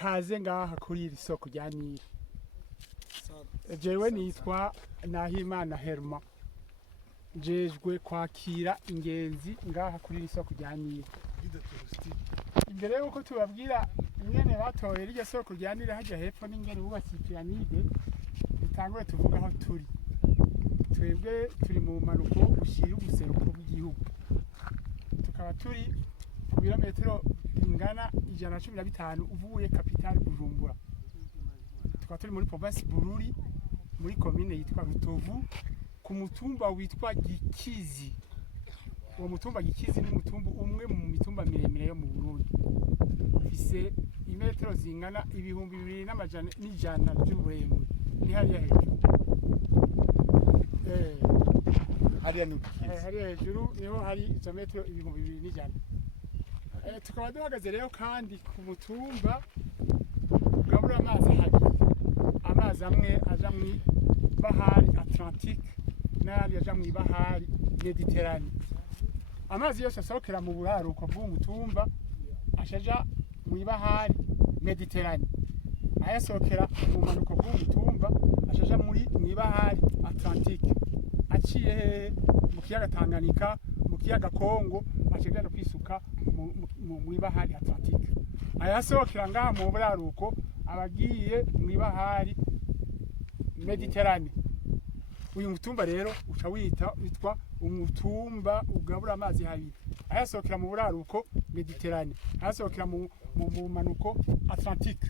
kaze ngaha kuri iri soko rya Nile. Jewe nitwa Nahimana Herma, jejwe kwakira ingenzi ngaha kuri iri soko rya Nile. Imbere yuko tubabwira ingene batoye iryo soko rya Nile hajya hepfo n'ingene bubatse Pyramide, bitangwe tuvuga aho turi. Twebwe turi mu manuko gushira ubuseruko bw'igihugu, tukaba turi ku birometero bingana 115 uvuye kapitale Bujumbura. Tukaba turi muri province Bururi, muri commune yitwa Rutovu, ku mutumba witwa Gikizi. Uwo mutumba Gikizi ni mutumba umwe mu mitumba miremire yo mu Burundi, ufise imetero zingana 2200 by'uburebure. Ni hariya hejuru, hariya ni Gikizi, hariya hejuru niho hari izo metero 2200. Tukaba duhagaze rero kandi ku mutumba ugabura amazi habiri. Amazi amwe aja mu bahari Atlantique n'ayandi aja mu bahari Mediterane. Amazi yose asohokera mu buraruko bw'umutumba ashaja mu bahari Mediterane, ayasohokera mu manuko bw'umutumba ashaja muri mu bahari Atlantique, aciye mu kiyaga Tanganyika, mu kiyaga Kongo, ashegera kwisuka mu bahari Atlantique. Ayasohokera ngaha mu buraruko abagiye mu bahari Mediterane. Uyu mutumba rero uca witwa umutumba ugabura amazi habiri, ayasohokera mu buraruko Mediterane, ayasohokera mu manuko Atlantique.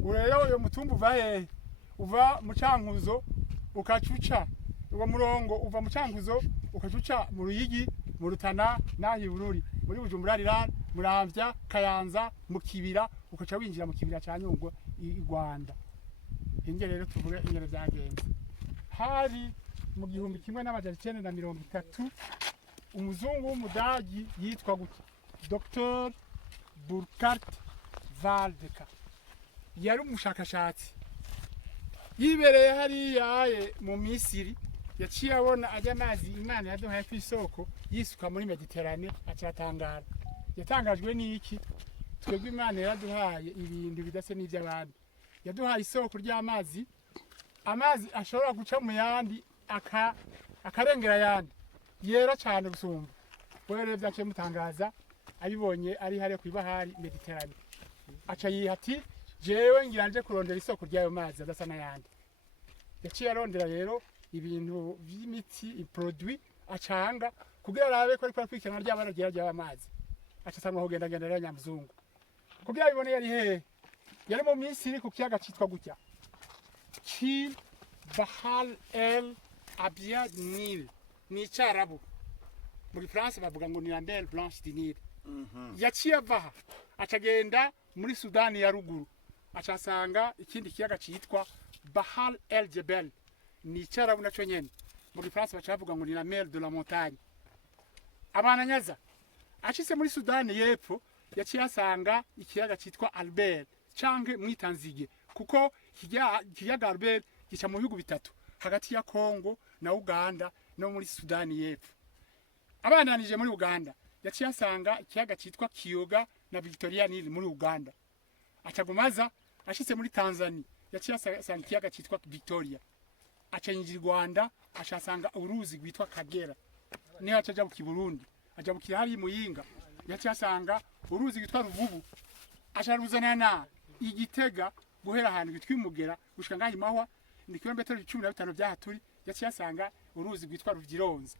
Rero uyu mutumba uva mu Cankuzo ukacuca, uwo murongo uva mu Cankuzo ukacuca mu Ruyigi, mu Rutana nahi Bururi, muri Bujumbura rirana Muramvya, Kayanza, mu Kibira, ukaca winjira mu Kibira ca Nyungwe i Rwanda. Inge rero tuvuge ingero byagenze. Hari mu 1930 umuzungu w'umudagi yitwa gute, Dr. Burkhard Waldecker, yari umushakashatsi yibereye hariya mu Misiri. Yaciye abona ajya amazi Imana yaduhaye ku isoko yisuka muri Mediterane, acatangara. Yatangajwe n'iki? Twebwe Imana yaduhaye ibintu bidase n'ivy'abandi. Yaduhaye isoko ry'amazi, amazi ashobora guca mu yandi akarengera yandi, yera cyane gusumba. Rero byaciye mutangaza abibonye ari hariya ku bahari Mediterane, aca yihati jewe ngiranje kurondera isoko ry'ayo mazi adasa n'ayandi. Yaciye arondera rero ibintu by'imiti, produit acanga kugira arabe ko ari kwikirana ry'abana ry'amazi. Acasanga kugenda rero nyamuzungu kugira bibone yari hehe, yari mu Misiri ku kiyaga citwa gutya Kil Bahar el Abyad Nil, ni Cyarabu. Muri France bavuga ngo ni la mer blanche du Nil. Yaciye avaha acagenda muri Sudani ya ruguru, acasanga ikindi kiyaga citwa Bahar el Jebel, ni Cyarabu naco nyene. Muri France bacavuga ngo ni la mer de la montagne. Abana nyaza acise muri Sudani yepfo, yaciye asanga ikiyaga citwa Albert canke mwitanzige, kuko kiyaga Albert gica mu bihugu bitatu hagati ya Kongo na Uganda no muri Sudani yepfo. Abananije muri Uganda yaciye asanga ikiyaga citwa Kiyoga na Victoria Nile muri Uganda. Acagumaza ashitse muri Tanzania yaciye asanga ikiyaga citwa Victoria. Acanyinjira Rwanda ashasanga uruzi rwitwa Kagera. Niho acaja mu Burundi, aja mu kirari Muyinga, yaciye asanga uruzi rwitwa Ruvubu. Asharuzana Igitega guhera ahantu gitwa Imugera gushika ngaho Imahwa ni kilometero 15 byahaturi. Yaciye asanga uruzi rwitwa Ruvyironza.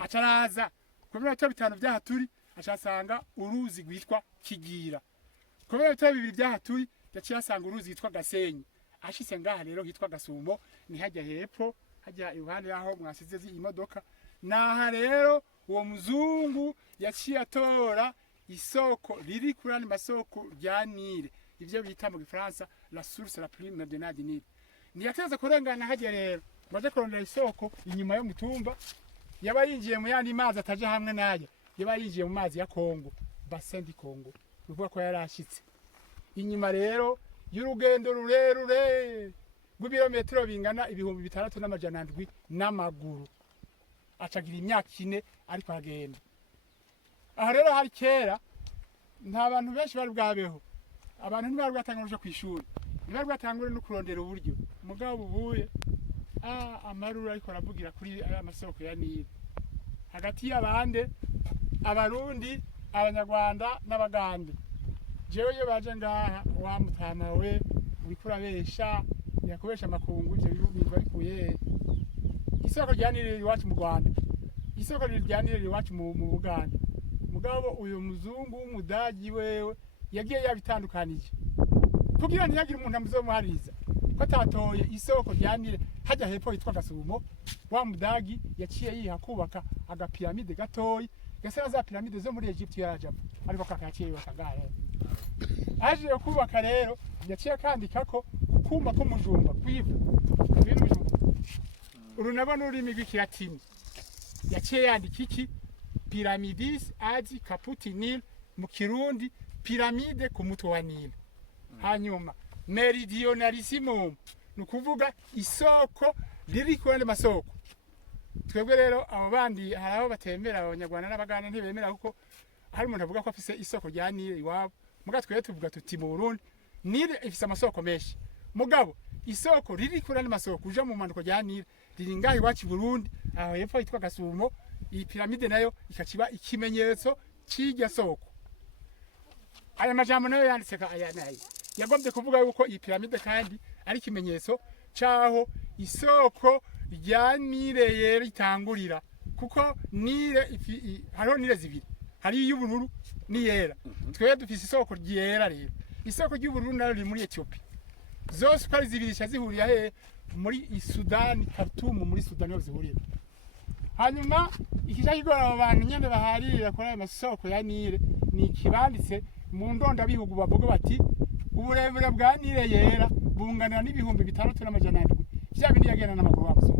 Acaraza ku birometero 5 byahaturi acasanga uruzi rwitwa Kigira. Ku birometero 2 byahaturi yaciye asanga uruzi rwitwa Gasenyi. Ashise ngaha rero hitwa Gasumo, ni hajya hepfo, hajya iruhande yaho mwasize imodoka. Naha rero uwo muzungu yaciye atora isoko riri kurani masoko rya Nile, ivyo bita mu Gifaransa la source la plus méridionale du Nil. Niyateza kurengana hajya rero baje kurondera isoko inyuma yo mutumba, yaba yinjiye mu yandi mazi ataje hamwe naye, yaba yinjiye mu mazi ya Kongo, bassin du Congo, bivuga ko yarashitse inyuma rero y'urugendo rurerure rw'ibirometero bingana 6700 n'amaguru. Acagira imyaka 4 ariko aragenda. Aha rero hari kera nta bantu benshi bari bwabeho, abantu ntibari bwatangura kuja kw'ishuri ntibari bwatangure no kurondera uburyo mugabo bubuye amaruru ariko aravugira kuri aya masoko ya Nile hagati y'abande abarundi abanyarwanda n'abagande jewe iyo baje ngaha wa mutama we uriko urabesha yakubesha amakungu ivyo biba bikuye isoko rya Nile iwacu mu Rwanda isoko rya Nile iwacu mu Buganda mugabo uyu muzungu w'umudagi wewe yagiye yabitandukanije kugira ntiyagire umuntu amuzomuhariza ko atatoye isoko rya Nile hajya hepfo yitwa Gasumo wa mudagi yaciye yiha kubaka agapiramide gatoyi gasera za piramide zo muri Egypt yarajamo ariko kakaciye bakangara aje kubaka rero yaciye kandikako kumba ko mujumba kwivu ibintu urunabona urimi rw'ikilatini yaciye yandika iki Pyramidis adi kaputi Nil mu Kirundi piramide ku mutwe wa Nil hanyuma meridionalissimum nukuvuga isoko riri kwende masoko twebwe rero abo bandi haraho batembera abanyarwanda n'abaganda ntibemera kuko hari umuntu avuga ko afise isoko rya Nile iwabo muga twebwe tuvuga tuti mu Burundi Nile ifise amasoko menshi mugabo isoko riri kwende masoko uja mu manuko rya Nile riri ngaho iwacu Burundi aho hepfo yitwa Gasumo iyi piramide nayo ikaciba ikimenyetso c'irya soko aya majambo nayo yanditse aya nayo yagombye kuvuga yuko iyi piramide kandi ari ikimenyetso caho isoko rya Nile yera itangurira kuko Nile hariho Nile zibiri hari iy'ubururu n'iyera twebwe dufise isoko ryera rero isoko ry'ubururu nayo riri muri Ethiopia zose uko ari zibiri zihurira he muri Sudan Khartoum muri Sudan niho zihurira hanyuma ikijagora abo bantu nyene baharira kuri ayo masoko ya Nile ni kibanditse mu ndonda bihugu bavuga bati uburebure bwa Nile yera bunganira n'ibihumbi 6,700 vya bindi yagenda n'amaguru wabzo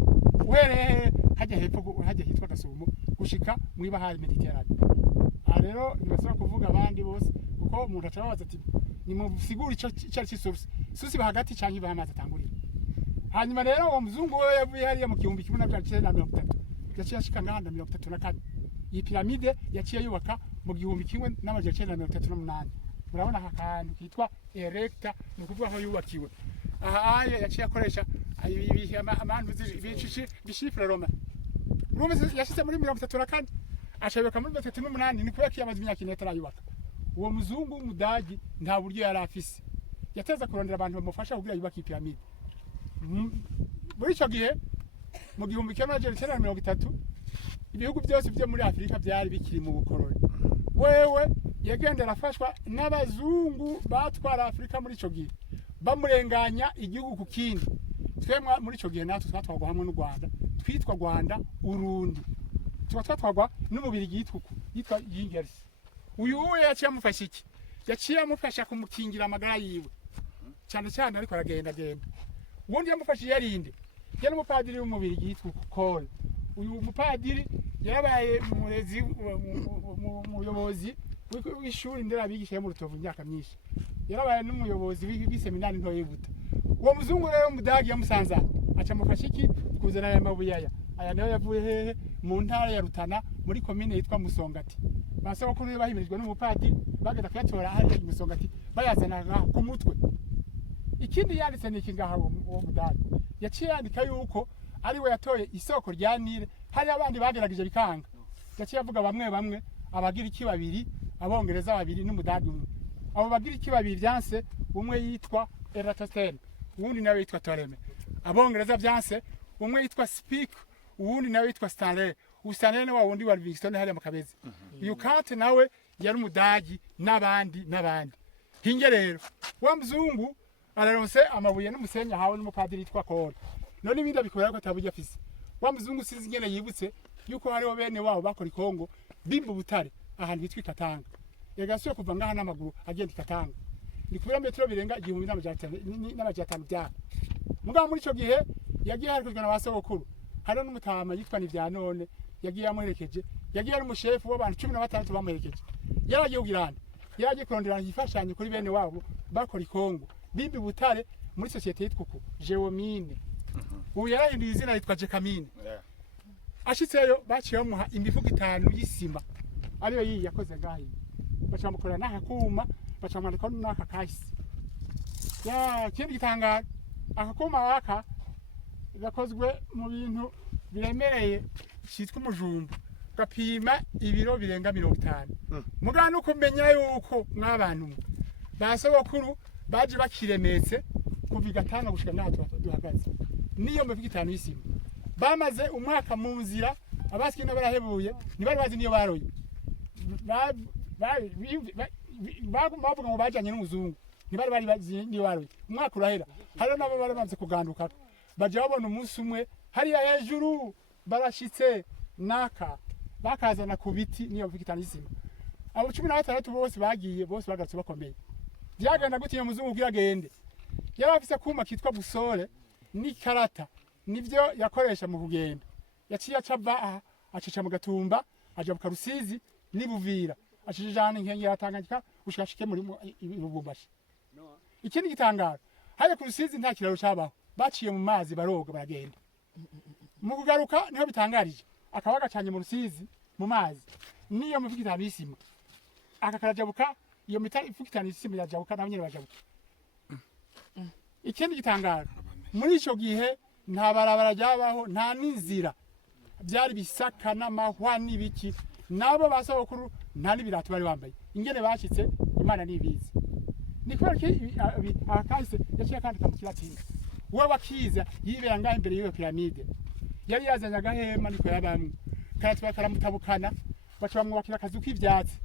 were hajya hepfo hajya hitwa Gasumo gushika mu ibahari Mediterane rero nibasaba kuvuga abandi bose kuko umuntu acabaza ati ni mu sigura ico cyari cy'isusi susi bahagati cyangwa ibahamaze atangurira hanyuma rero uwo muzungu we yavuye hariya mu 1930 yaciye ashika ngahanda 34 iyi piramide yaciye yubaka mu 1938 murabona hakantu kitwa erecta nukuvuga aho yubakiwe aha aya yaciye akoresha ibihe amantu bishifre Roma Roma yashitse muri 34 ashabeka muri 38 ni kuya kiyamaze imyaka 4 arayubaka uwo muzungu w'umudagi nta buryo yari afise yateza kurondera abantu bamufasha kugira yubaka piramide muri ico gihe mu 1930 ibihugu byose byo muri Afrika byari bikiri mu bukoroni wewe yagendera afashwa n'abazungu batwara Afrika muri ico gihe bamurenganya igihugu ku kindi twemwa muri ico gihe natwe twatwagwa hamwe n'u Rwanda twitwa Rwanda Urundi twatwagwa n'umubiri yitwa Yingerisi uyu yaciye amufasha iki yaciye amufasha kumukingira amagara yiwe cyane cyane ariko aragenda ubundi yamufashije yarinde yari umupadiri w'umubiri yitwa Kore uyu mupadiri yarabaye umurezi umuyobozi w'ishuri ndera bigisha mu Rutovu imyaka myinshi yarabaye n'umuyobozi w'iseminari nto yibuta uwo muzungu rero mudagi yamusanza aca mufasha iki kuzana aya mabuyaya aya nayo yavuye hehe mu ntara ya Rutana muri komine yitwa Musongati basaba ko bahimirijwe n'umupadiri bagenda kuyatora hariya Musongati bayazana ku mutwe ikindi yanditse ni kingaha uwo mudagi yaciye yandika yuko ari we yatoye isoko rya Nile hari abandi bagerageje bikanga yaciye avuga bamwe abagira iki babiri abongereza babiri n'umudagi umwe abo bagira iki babiri byanse umwe yitwa Eratosthenes uwundi nawe yitwa Ptolemy abongereza byanse umwe yitwa Speke uwundi nawe yitwa Stanley Stanley wa wundi wa Livingstone hariya mu Kabezi Yukate nawe yari umudagi n'abandi hinge rero wa mzungu araronse amabuye n'umusenyi hawe n'umupadiri yitwa Kore none ibindi abikora ko atabuye afise wa mzungu sinzi ngene yibutse yuko hariho bene wabo bakora ikongo bimba butare ahantu hitwa Katanga yagasuye kuva ngaha n'amaguru agenda Katanga ni kubera metro birenga 1500 bya mugabo muri ico gihe yagiye harikuzwa na basogokuru hari n'umutama yitwa ni bya none yagiye amuherekeje yagiye ari umushefu w'abantu 16 bamuherekeje yaragiye kugirana yaragiye kurondera yifashanye kuri bene wabo bakora ikongo bimbi butare muri societe yitwa Geomine ubu yarahinduye izina yitwa Jekamine ashitseyo baciye bamuha imifuko 5 y'isima ariyo yakoze ngahi baca mukora n'akuma bacamwandika n'aka kahise ya kindi gitangara akakuma waka gakozwe mu bintu biremereye cyitwa umujumba gapima ibiro birenga 50 mugana uko menya yuko mwabantu basogokuru baje bakiremetse kuva gatano gushika naho duhagaze niyo mu 5 y'isima bamaze umwaka mu nzira abasikina barahebuye ntibari bazi niyo baroye bavuga ngo bajanye n'umuzungu ntibari bari bazi niyo baroye umwaka urahera hariho nabo bari bamaze kuganduka baje babona umunsi umwe hariya hejuru barashitse naka bakazana ku biti niyo mu 5 y'isima abo 16 bose bagiye bose bagarutse bakomeye byagana gute iyo muzungu kwiragende yarafise kuma kitwa busole ni karata nivyo yakoresha mu kugenda yaciye acava acica mu gatumba aja buka rusizi nibuvira acijana inkenge yatanganyika ushikashike muri Lubumbashi ikindi gitangaro haje ku rusizi nta kiraro cabaho baciye mu mazi baroga baragenda mu kugaruka niho bitangarije akaba gacanye mu rusizi mu mazi niyo mu 5 y'isima akakarajabuka iyo mita 5 y'isima yajabuka nabo nyene bajabuka ikindi gitangaro muri ico gihe nta barabara ryabaho nta n'inzira byari bisaka n'amahwa n'ibiki nabo basabokuru nta n'ibirato bari bambaye ingene bashitse imana nibizi ni kubera ki akahise yaciye akandika mu kilatini we wakiza yibera ngaho imbere y'iyo piramide yari yazanye agahema niko yabamwe karatwa karamutabukana baca bamwubakira akazu k'ivyatsi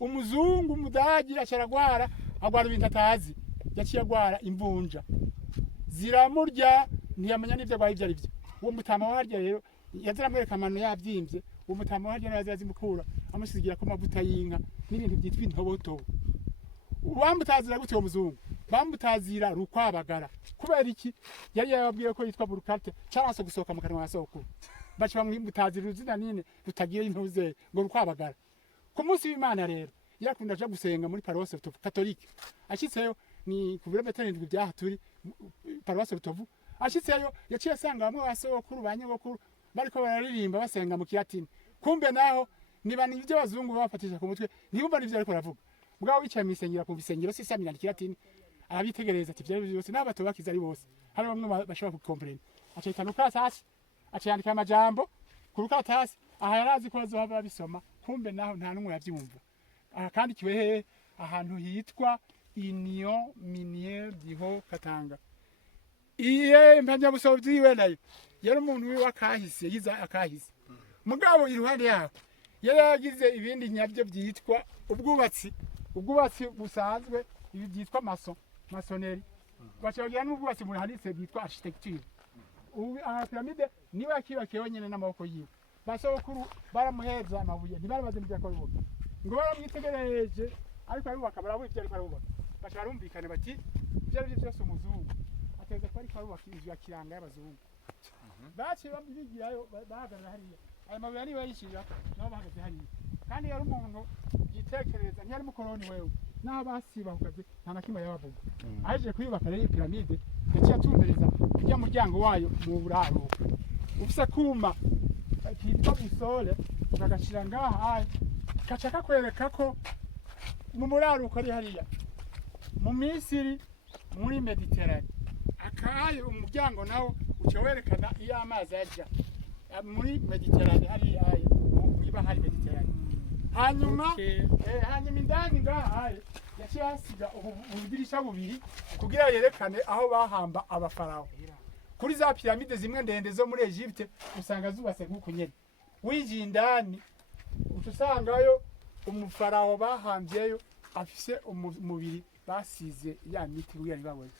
umuzungu umudagi acaragwara agwara ibintu atazi yaciye agwara imvunja ziramurya ntiyamenya n'ivyo agwaye ivyo ari vyo uwo mutama warya rero yaziramwereka amano yavyimbye uwo mutama warya nayo yazimukura amusigira ko mavuta y'inka n'ibintu byitwa intobotobo bamutazira gute uwo muzungu bamutazira rukwabagara kubera iki yari yababwiye ko yitwa burukate cyangwa gusohoka mu kanwa gasoko baca bamwimutazira uruzina nine rutagiye intuze ngo rukwabagara ku munsi w'Imana rero yakunda aja gusenga muri paroisse catholique ashitseyo ni ku birometero 7 byaha turi paroisse Rutovu ashitseyo yaciye asanga bamwe basokuru banyogokuru bariko bararirimba basenga mu kilatini kumbe naho niba nivyo bazungu bafatisha ku mutwe ntibumva nivyo ariko ravuga bwawe wicaye mu isengero ku bisengero sisamira kilatini arabitegereza ati vyari byose n'abato bakiza ari bose hari bamwe bashobora kukomprendre acayitana ukasasi acayandika amajambo ku rukatasi aha yarazi ko bazohava bisoma kumbe naho nta numwe yavyumva aha kandi kiwe ahantu hitwa Union Minière du Haut Katanga iye mpanya busovyi we nayo yari umuntu wiwa kahise yiza akahise mugabo iruhande yaho yari yagize ibindi nyabyo byitwa ubwubatsi busanzwe ibi byitwa masoneri bacagira n'ubwubatsi muri handitse byitwa architecture ubu pyramide niwe yakibakiye nyene n'amaboko yiwe basokuru baramuheza amabuye ntibarabaze n'ibyo akora ubu ngo baramwitegereje ariko arubaka barabuvye ariko arubaka baca barumvikane bati ibyo ari byo byose umuzungu ateze ko ariko arubaka inzu ya kiranga y'abazungu baciye bamubigirayo bahagarara hariya aya mabuye niwe yishira nabo bahagaze hariya kandi yari umuntu yitekereza ntiyari mukoroni wewe naho basibahukaze nta na kimwe yabavuga aje kuyubaka rero pyramide yaciye atumbereza kujya muryango wayo mu buraro ufise kuma kitwa busole bagashira ngaha kaca kakwereka ko mu muraruko ari hariya mu Misiri muri Mediterane akaye umuryango nawo uca werekana iyo amazi aja muri Mediterane hariya niba hari Mediterane hanyuma hanyuma indani ngaha yaciye hasiga ubudirisha bubiri kugira yerekane aho bahamba abafaraho kuri za piramide zimwe ndende zo muri Egypte usanga zubatse nk'uko nyene winjiye indani utusangayo umufaraho bahambyeyo afise umubiri basize ya miti bwira babone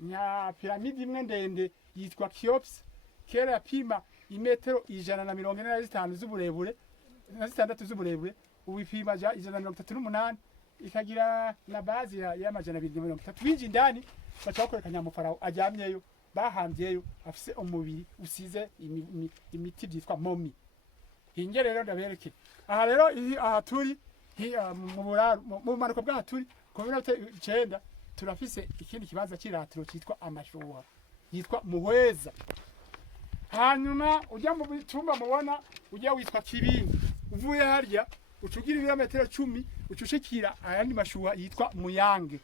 nya piramide imwe ndende yitwa Cheops kera yapima imetero 145 z'uburebure na 6 z'uburebure ubipima ja 138 ikagira na base ya majana 230 winjiye indani bacakoreka nyamufaraho ajyamyeyo bahambyeyo afise umubiri usize imiti byitwa momi hinge rero ndabereke aha rero aha turi mu manuko bwa turi ku minota 9 turafise ikindi kibaza kiratiro cyitwa amashuha yitwa muhweza hanyuma ujya mu cyumba mubona ujya witwa kibindi uvuye harya ucugira ibirometero 10 ucushikira ayandi mashuha yitwa muyange